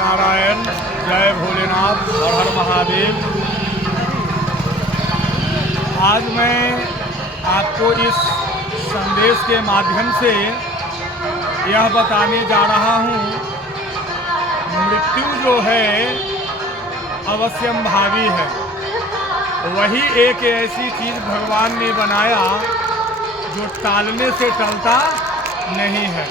नारायण, जय भोलेनाथ, हर हर महादेव। आज मैं आपको इस संदेश के माध्यम से यह बताने जा रहा हूँ, मृत्यु जो है अवश्यंभावी है। वही एक ऐसी चीज़ भगवान ने बनाया जो टालने से टलता नहीं है।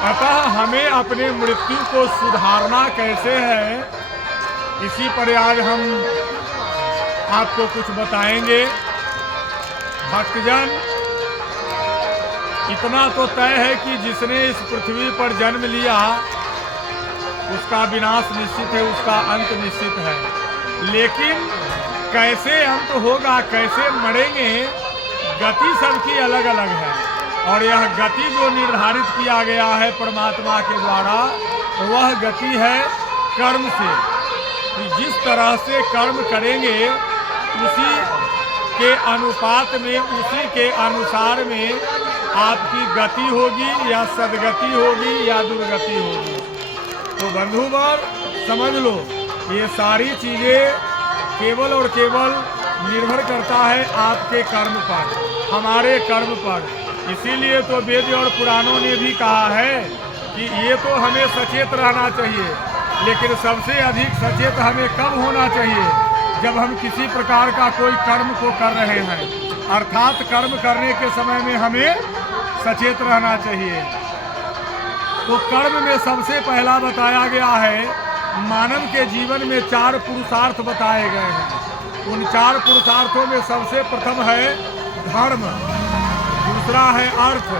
अतः हमें अपने मृत्यु को सुधारना कैसे है, इसी पर आज हम आपको कुछ बताएंगे। भक्तजन, इतना तो तय है कि जिसने इस पृथ्वी पर जन्म लिया उसका विनाश निश्चित है, उसका अंत निश्चित है। लेकिन कैसे अंत होगा, कैसे मरेंगे, गति सबकी अलग अलग है। और यह गति जो निर्धारित किया गया है परमात्मा के द्वारा, वह गति है कर्म से। कि जिस तरह से कर्म करेंगे उसी के अनुपात में, उसी के अनुसार में आपकी गति होगी, या सदगति होगी या दुर्गति होगी। तो बंधुवर समझ लो, ये सारी चीज़ें केवल और केवल निर्भर करता है आपके कर्म पर, हमारे कर्म पर। इसीलिए तो वेद और पुराणों ने भी कहा है कि ये तो हमें सचेत रहना चाहिए, लेकिन सबसे अधिक सचेत हमें कब होना चाहिए, जब हम किसी प्रकार का कोई कर्म को कर रहे हैं। अर्थात कर्म करने के समय में हमें सचेत रहना चाहिए। तो कर्म में सबसे पहला बताया गया है, मानव के जीवन में 4 पुरुषार्थ बताए गए हैं। उन 4 पुरुषार्थों में सबसे प्रथम है धर्म, दूसरा है अर्थ,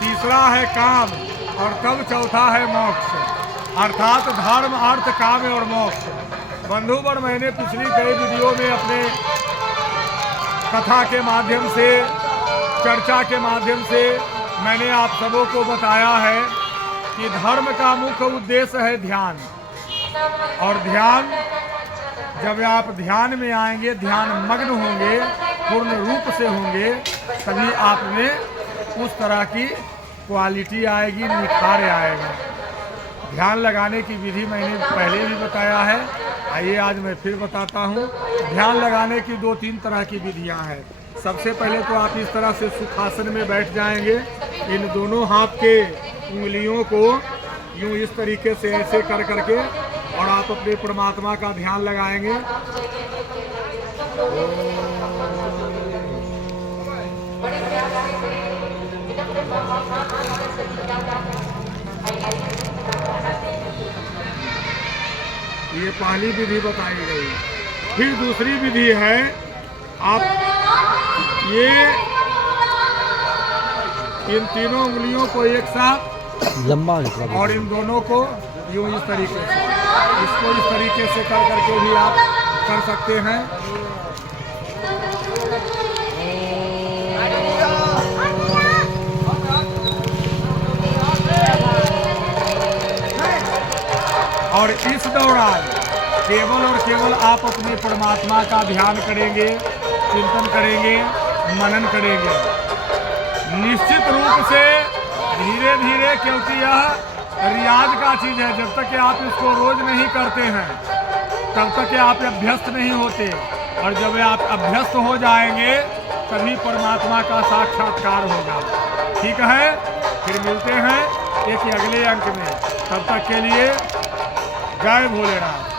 तीसरा है काम, और तब चौथा है मोक्ष। अर्थात धर्म, अर्थ, काम और मोक्ष। बंधुवर, मैंने पिछली कई वीडियो में अपने कथा के माध्यम से, चर्चा के माध्यम से मैंने आप सबों को बताया है कि धर्म का मुख्य उद्देश्य है ध्यान। और ध्यान, जब आप ध्यान में आएंगे, ध्यान मग्न होंगे, पूर्ण रूप से होंगे, तभी आप में उस तरह की क्वालिटी आएगी, निखार आएगा। ध्यान लगाने की विधि मैंने पहले भी बताया है, आइए आज मैं फिर बताता हूँ। ध्यान लगाने की 2-3 तरह की विधियाँ हैं। सबसे पहले तो आप इस तरह से सुखासन में बैठ जाएंगे, इन दोनों हाथ के उंगलियों को यूँ इस तरीके से ऐसे कर करके, और आप अपने परमात्मा का ध्यान लगाएंगे। ये पहली विधि बताई गई। फिर दूसरी विधि है, आप ये इन तीनों उंगलियों को एक साथ लंबा, और इन दोनों को यूँ इस तरीके से, इसको इस तरीके से कर करके भी आप कर सकते हैं। और इस दौरान केवल और केवल आप अपने परमात्मा का ध्यान करेंगे, चिंतन करेंगे, मनन करेंगे। निश्चित रूप से धीरे धीरे, क्योंकि यह रियाज का चीज़ है। जब तक कि आप इसको रोज नहीं करते हैं, तब तक कि आप अभ्यस्त नहीं होते। और जब आप अभ्यस्त हो जाएंगे, तभी परमात्मा का साक्षात्कार होगा। ठीक है, फिर मिलते हैं एक अगले अंक में। तब तक के लिए जय भोलेनाथ।